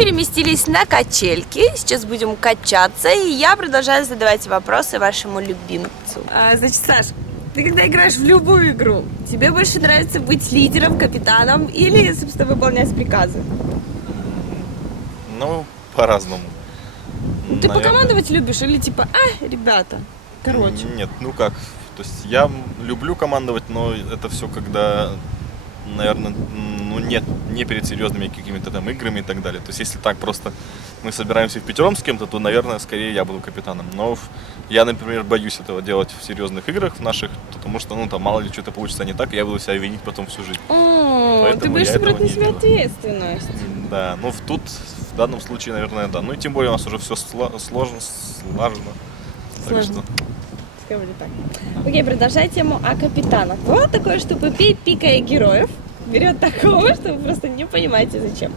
переместились на качельки. Сейчас будем качаться, и я продолжаю задавать вопросы вашему любимцу. Значит, Саш, ты когда играешь в любую игру, тебе больше нравится быть лидером, капитаном или, собственно, выполнять приказы? Ну, по-разному. Ты покомандовать любишь или типа, ребята, короче? Нет, ну как, то есть я люблю командовать, но это все когда, наверное, не перед серьезными какими-то там играми и так далее. То есть если так просто мы собираемся впятером с кем-то, то, наверное, скорее я буду капитаном. Но я, например, боюсь этого делать в серьезных играх в наших, потому что, ну, там, мало ли что-то получится не так, и я буду себя винить потом всю жизнь. Ты боишься брать на себя ответственность. Да, ну тут в данном случае, наверное, да. Ну и тем более у нас уже все слажено. Так что... Скажем так. Окей, продолжай тему о капитанах. Вот такое, что Попей, пикая героев, берет такого, что вы просто не понимаете зачем.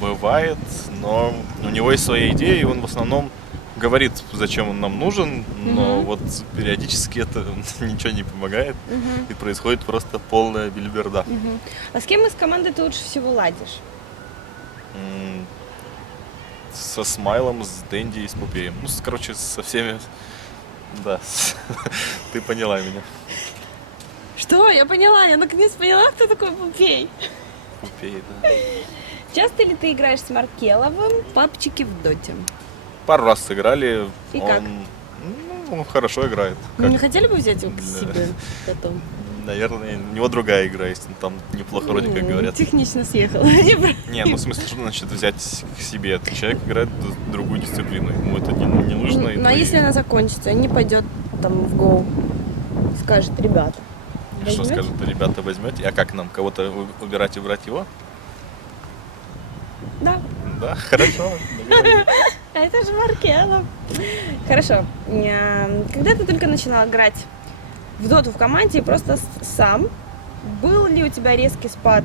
Бывает, но у него есть своя идея, и он в основном говорит, зачем он нам нужен, но вот периодически это ничего не помогает, и происходит просто полная бельберда. А с кем из команды ты лучше всего ладишь? Со Смайлом, с Дэнди и с Попеем. Ну, короче, со всеми, да, ты поняла меня. Что? Я поняла, я наконец поняла, кто такой Попей. Попей, да. Часто ли ты играешь с Маркеловым папчики в доте? Пару раз сыграли. И как? Он хорошо играет. Не хотели бы взять его к себе потом? Наверное, у него другая игра есть, там неплохо вроде как говорят. Технично съехал. Не, ну в смысле, что значит взять к себе? Этот человек играет другую дисциплину, ему это не нужно. Ну а если она закончится, и не пойдет там в гоу, скажет, ребята. Что скажет, ребята, возьмете? А как нам, кого-то убирать и брать его? Да. Да, хорошо. Это же Маркелов. Хорошо. Когда ты только начинала играть в доту в команде, просто сам, был ли у тебя резкий спад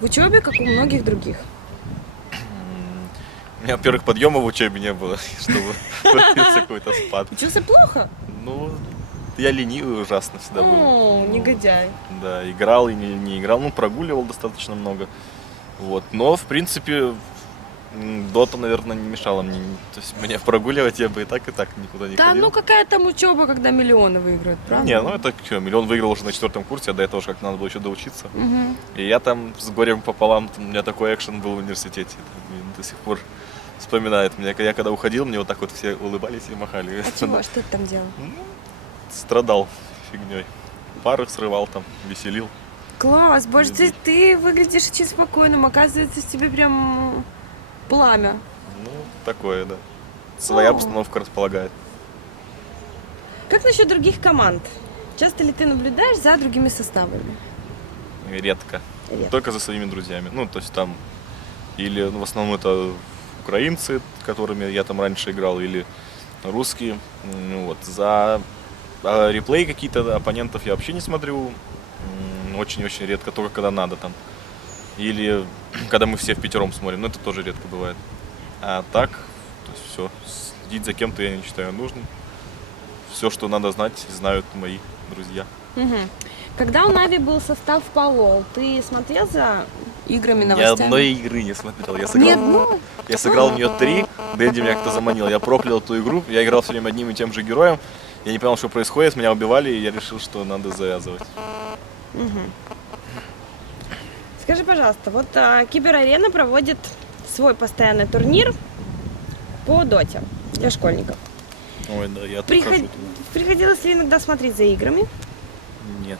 в учебе, как у многих других? У меня, во-первых, подъема в учебе не было, чтобы появился какой-то спад. Учился плохо? Ну, я ленивый ужасно всегда был. Негодяй. Да, играл и не играл, ну, прогуливал достаточно много. Вот. Но, в принципе, дота, наверное, не мешала мне. То есть мне прогуливать я бы и так никуда не ходил. Да, ну какая там учеба, когда миллионы выиграют, правда? Не, ну это что, миллион выиграл уже на 4 курсе, а до этого же как надо было еще доучиться. И я там с горем пополам, у меня такой экшен был в университете. Это до сих пор вспоминает меня. Я когда уходил, мне вот так вот все улыбались и махали. А чего? Что ты там делал? Страдал фигней. Пары срывал там, веселил. Класс, боже, ты выглядишь очень спокойным, оказывается, в тебе прям пламя. Ну, такое, да. Своя обстановка располагает. Как насчет других команд? Часто ли ты наблюдаешь за другими составами? Редко. Только за своими друзьями. Ну, то есть там, или в основном это украинцы, которыми я там раньше играл, или русские. Вот. За реплей какие-то оппонентов я вообще не смотрю. Очень-очень редко, только когда надо там. Или когда мы все впятером смотрим, но это тоже редко бывает. А так, то есть все, следить за кем-то я не считаю нужным. Все, что надо знать, знают мои друзья. Когда у Нави был состав Полол, ты смотрел за играми, Ни новостями? одной игры не смотрел. Я Нет, сыграл в нее 3, Дэнди меня как-то заманил. Я проклял эту игру, я играл все время одним и тем же героем. Я не понял, что происходит, меня убивали, и я решил, что надо завязывать. Скажи, пожалуйста, вот Киберарена проводит свой постоянный турнир по доте для школьников. Ой, да, я тут хожу туда. Приходилось ли иногда смотреть за играми? Нет.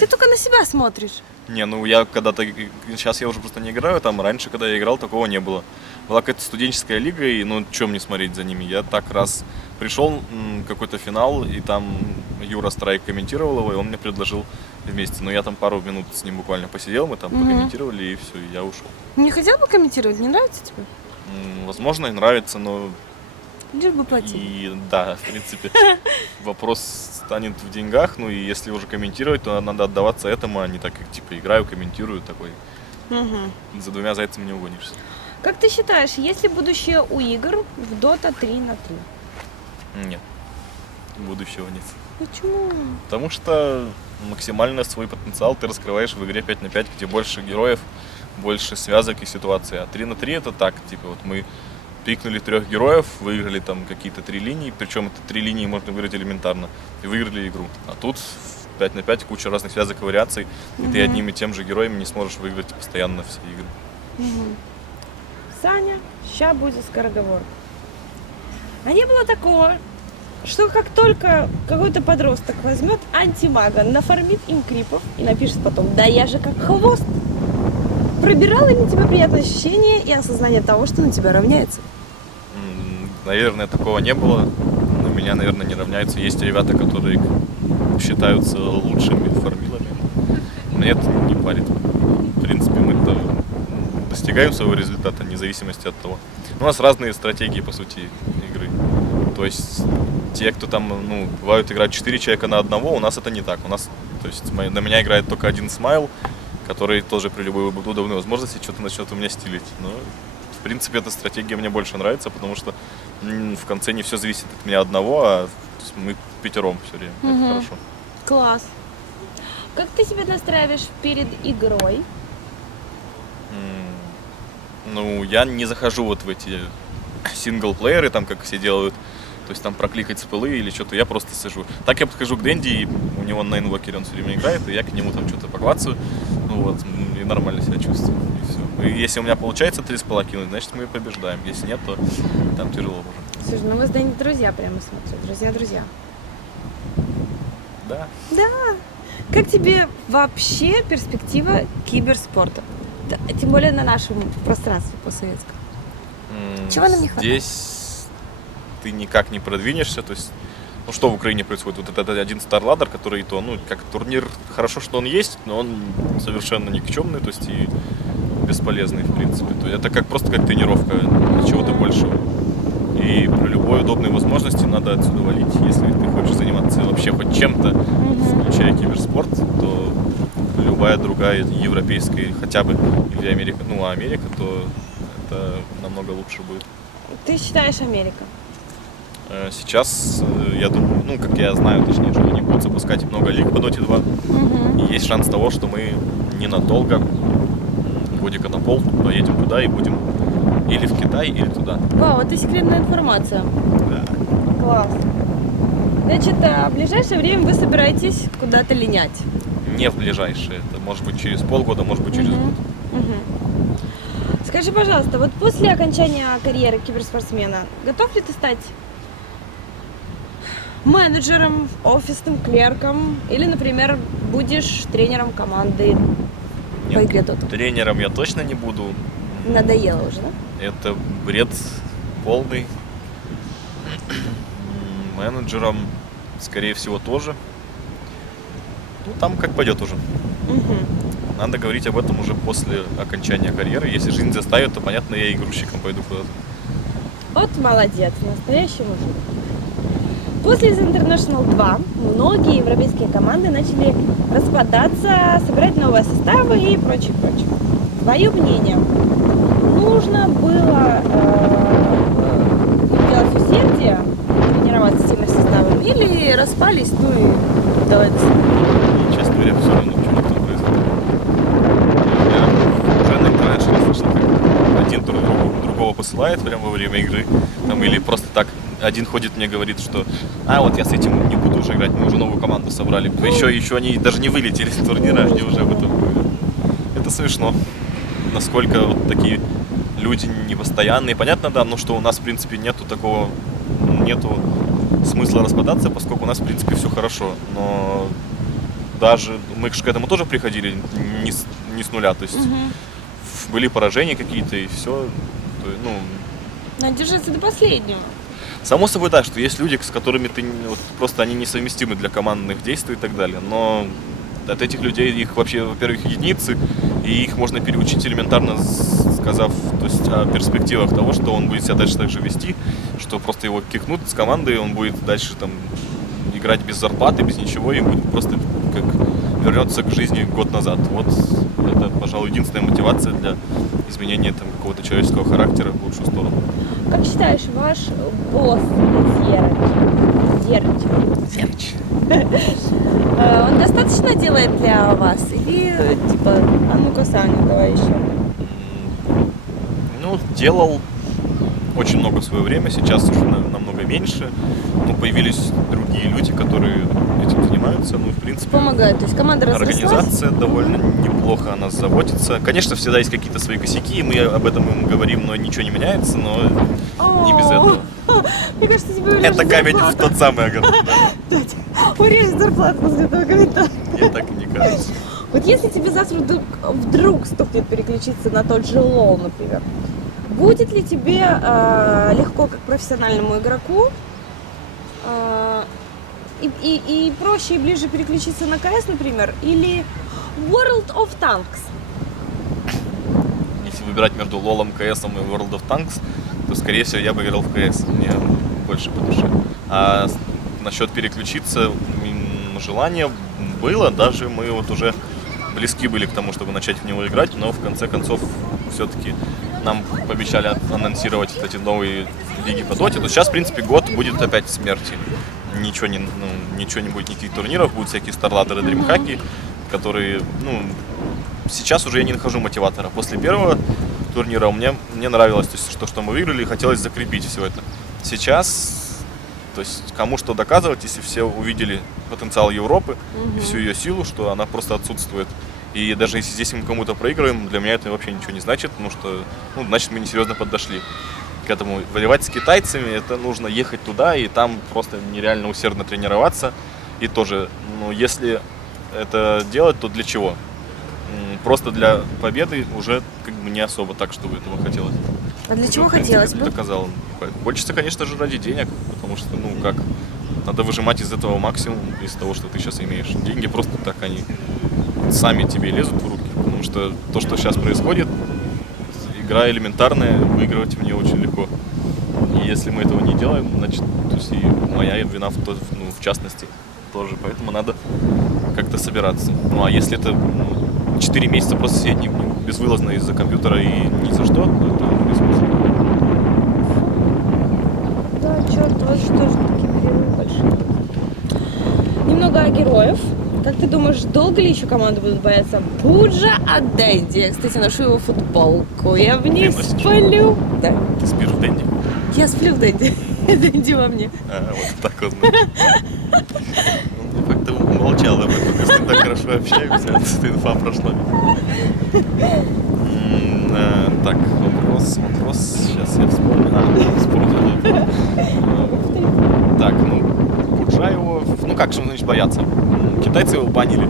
Ты только на себя смотришь. Не, ну я когда-то, сейчас я уже просто не играю, там раньше, когда я играл, такого не было. Была какая-то студенческая лига, и ну чем мне смотреть за ними? Я так раз пришел, какой-то финал, и там Юра Страйк комментировал его, и он мне предложил вместе. Но я там пару минут с ним буквально посидел, мы там покомментировали, и все, и я ушел. Не хотел бы комментировать? Не нравится тебе? Возможно, и нравится, но... Лишь бы платить. И да, в принципе, вопрос станет в деньгах, ну и если уже комментировать, то надо отдаваться этому, а не так, как типа играю, комментирую, такой. За двумя зайцами не угонишься. Как ты считаешь, есть ли будущее у игр в Dota 3 на 3? Нет, будущего нет. Почему? Потому что максимально свой потенциал ты раскрываешь в игре 5 на 5, где больше героев, больше связок и ситуаций. А 3 на 3 это так, типа вот мы пикнули 3 героев, выиграли там какие-то 3 линии, причем это 3 линии можно выиграть элементарно, и выиграли игру. А тут 5 на 5 куча разных связок и вариаций, и ты одним и тем же героем не сможешь выиграть постоянно все игры. Саня, ща будет скороговорка. А не было такого, что как только какой-то подросток возьмет антимага, нафармит им крипов и напишет потом: да я же как хвост. Пробирало ли тебя приятное ощущение и осознание того, что на тебя равняется? Наверное, такого не было. На меня, наверное, не равняются. Есть ребята, которые считаются лучшими фармилами. Мне это не парит. В принципе, мы-то достигаем своего результата, вне зависимости от того. У нас разные стратегии, по сути, игры. То есть те, кто там, бывают играть 4 человека на одного, у нас это не так. У нас, то есть на меня играет только один смайл, который тоже при любой удобной возможности что-то начнет у меня стилить. Но, в принципе, эта стратегия мне больше нравится, потому что в конце не все зависит от меня одного, а мы пятером все время. Это хорошо. Класс. Как ты себя настраиваешь перед игрой? Я не захожу вот в эти синглплееры, там, как все делают, то есть там прокликать спылы или что-то, я просто сижу. Так я подхожу к Дэнди, и у него на инвокере он все время играет, и я к нему там что-то поклацаю, и нормально себя чувствую, и все. И если у меня получается 3 спыла кинуть, значит мы побеждаем, если нет, то там тяжело уже. Слушай, вы с Дэнди друзья прямо смотрят, друзья. Да. Да. Как тебе вообще перспектива киберспорта? Тем более на нашем пространстве постсоветском. Чего нам не хватает? Здесь ты никак не продвинешься, то есть, что в Украине происходит? Вот этот один StarLadder, который как турнир, хорошо, что он есть, но он совершенно никчемный, то есть и бесполезный, в принципе. То есть это просто как тренировка, чего-то большего. И при любой удобной возможности надо отсюда валить, если ты хочешь заниматься вообще хоть чем-то, включая киберспорт, то любая другая европейская, хотя бы, или Америка, а Америка, то это намного лучше будет. Ты считаешь Америка? Сейчас, я думаю, как я знаю, точнее, что они будут запускать много лиг по Dota 2. И есть шанс того, что мы ненадолго, годика на пол, поедем туда и будем или в Китай, или туда. Вау, это секретная информация. Да. Класс. Значит, в ближайшее время вы собираетесь куда-то линять? Не в ближайшее. Это может быть через полгода, может быть через год. Скажи, пожалуйста, вот после окончания карьеры киберспортсмена, готов ли ты стать менеджером, офисным клерком или, например, будешь тренером команды по игре Dota? Тренером я точно не буду. Надоело уже, да? Это бред полный. Менеджером, скорее всего, тоже. Там как пойдет уже. Надо говорить об этом уже после окончания карьеры. Если жизнь заставит, то, понятно, я игрушечком пойду куда-то. Вот молодец, настоящий мужик. После The International 2 многие европейские команды начали распадаться, собирать новые составы и прочее. Твое мнение, нужно было делать усердие, тренироваться с теми составами, или распались, и давай до свидания? Честно говоря, все равно, что там происходит. Я уже на интернете слышал, как один другого посылает прямо во время игры, или просто так. Один ходит, мне говорит, что вот я с этим не буду уже играть, мы уже новую команду собрали. Еще они даже не вылетели с турнира, они уже об этом говорят. Это смешно. Насколько вот такие люди непостоянные. Понятно, да, но что у нас, в принципе, нету смысла распадаться, поскольку у нас, в принципе, все хорошо. Но даже мы к этому тоже приходили не с нуля, то есть были поражения какие-то и все. Надо держаться до последнего. Само собой, да, что есть люди, с которыми ты просто они несовместимы для командных действий и так далее. Но от этих людей их вообще, во-первых, единицы, и их можно переучить элементарно, сказав, то есть о перспективах того, что он будет себя дальше так же вести, что просто его кикнут с команды, и он будет дальше играть без зарплаты, без ничего, и будет просто как вернется к жизни год назад. Вот это, пожалуй, единственная мотивация для изменения какого-то человеческого характера в лучшую сторону. Как считаешь, ваш босс Зерч, он достаточно делает для вас? Или а ну-ка, Саня, давай еще? Ну, делал очень много в свое время, сейчас уже намного меньше. Ну, появились другие люди, которые этим занимаются. Ну, в принципе, Помогают, то есть команда разрослась? организация довольно неплохо о нас заботится. Конечно, всегда есть какие-то свои косяки, мы об этом им говорим, но ничего не меняется, но не без этого. Мне кажется, тебе урежет Это камень в зарплату. тот самый огород. Да. Урежет зарплату после этого комментария. Мне так и не кажется. Вот если тебе завтра вдруг стукнет переключиться на тот же лол, например, будет ли тебе легко, как профессиональному игроку, и проще и ближе переключиться на КС, например, или World of Tanks? Если выбирать между лолом, КСом и World of Tanks, то, скорее всего, я бы играл в КС. Мне больше по душе. А насчет переключиться, желание было, даже мы вот уже близки были к тому, чтобы начать в него играть, но в конце концов все-таки нам пообещали анонсировать эти новые лиги по доте. То сейчас, в принципе, год будет опять смерти. Ничего не будет, никаких турниров, будут всякие старладеры, дримхаки, которые, сейчас уже я не нахожу мотиватора. После первого турнира мне нравилось, то есть, что мы выиграли, и хотелось закрепить все это. Сейчас, то есть, кому что доказывать, если все увидели потенциал Европы и всю ее силу, что она просто отсутствует. И даже если здесь мы кому-то проигрываем, для меня это вообще ничего не значит, потому что, значит, мы несерьезно подошли к этому. Воевать с китайцами, это нужно ехать туда и там просто нереально усердно тренироваться. И тоже, если это делать, то для чего? Просто для победы уже как бы не особо так, чтобы этого хотелось. А для Уже, чего в принципе, хотелось бы? Доказал. Хочется, конечно же, ради денег, потому что, надо выжимать из этого максимум, из того, что ты сейчас имеешь. Деньги просто так, они сами тебе лезут в руки, потому что то, что сейчас происходит, игра элементарная, выигрывать в нее очень легко. И если мы этого не делаем, значит, то есть и моя вина в частности тоже, поэтому надо как-то собираться. А если это 4 месяца просто сидеть безвылазно из-за компьютера и ни за что, то это бессмысленно. Да, черт, вот что же такие перерывы большие. Немного о героев. Как ты думаешь, долго ли еще команды будут бояться Пуджа от Дэнди? Я, кстати, ношу его футболку. Я в ней сплю. Да. Ты спишь в Дэнди? Я сплю в Дэнди. Дэнди во мне. Вот так вот. Как-то умолчал об этом, если так хорошо общаемся, эта инфа прошла. Так, вопрос. Сейчас я вспомнил. Так, Пуджа его, как же значит бояться? Китайцы его банили.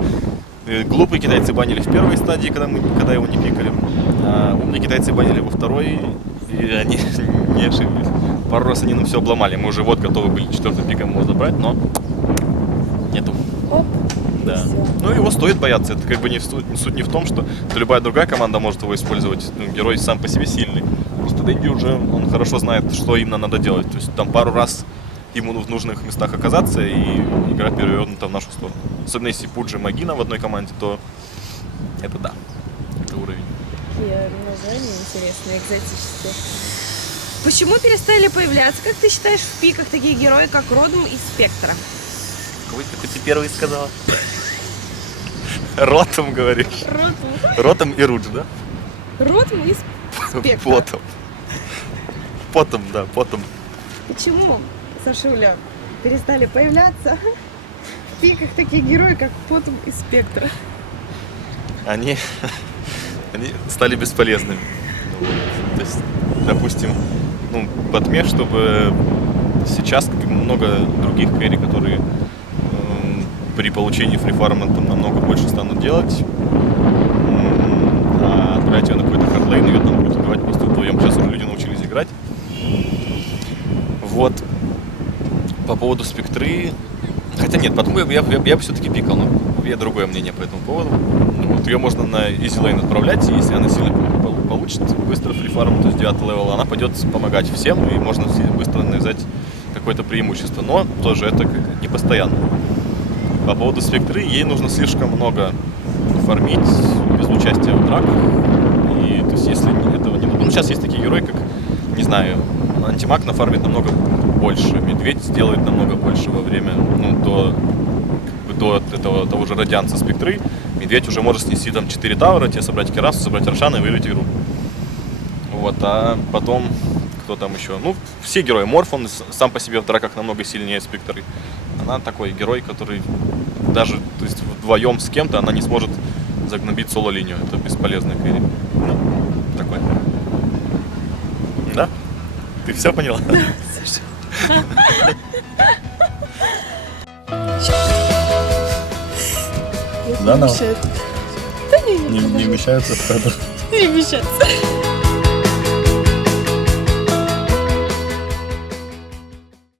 Глупые китайцы банили в первой стадии, когда его не пикали. А умные китайцы банили во второй, и они не ошиблись. Пару раз они нам все обломали. Мы уже готовы были 4-м пиком его забрать, но нету. Оп. Да. Его стоит бояться. Это как бы суть не в том, что любая другая команда может его использовать. Герой сам по себе сильный. Просто Дэнди уже, он хорошо знает, что именно надо делать. То есть там пару раз ему в нужных местах оказаться, и игра перевернута в нашу сторону. Особенно если Пуджи и Магина в одной команде, то это да, это уровень. Какие названия интересные, экзотические. Почему перестали появляться, как ты считаешь, в пиках такие герои, как Родм и Спектра? Какой ты первый сказала? Ротом говоришь? Ротом и Рудж, да? Родм и Спектра. Потом. Почему, Сашуля, перестали появляться в пиках такие герои, как Потом и Спектра? Они стали бесполезными. То есть, допустим, по тьме, чтобы сейчас много других кэри, которые при получении фрифарма намного больше станут делать, а отправить ее на какой-то хардлейн, ее там будут убивать просто вдвоем. Сейчас уже люди научились играть. Вот. По поводу спектры... Хотя нет, потом я бы все-таки пикал, но я другое мнение по этому поводу. Ее можно на easy lane отправлять, и если она сильно получит быстро фрифарм, то есть 9 левел, она пойдет помогать всем, и можно быстро навязать какое-то преимущество. Но тоже это не постоянно. По поводу спектры, ей нужно слишком много фармить без участия в драках. И то есть если этого не будет... сейчас есть такие герои, как, не знаю, антимаг нафармит намного больше, медведь сделает намного больше во время, до этого того же радианца спектры. Медведь уже может снести там 4 тавра, тебе собрать керасу, собрать аршана и выиграть игру. Вот, а потом, кто там еще? Ну, все герои. Морф, он сам по себе в драках намного сильнее Спектры. Она такой герой, который даже, то есть, вдвоем с кем-то она не сможет загнобить соло-линию. Это бесполезно, Кэрри. Ну, такой. Да? Ты все поняла? Да, не вмещается в кадр. Не вмещается.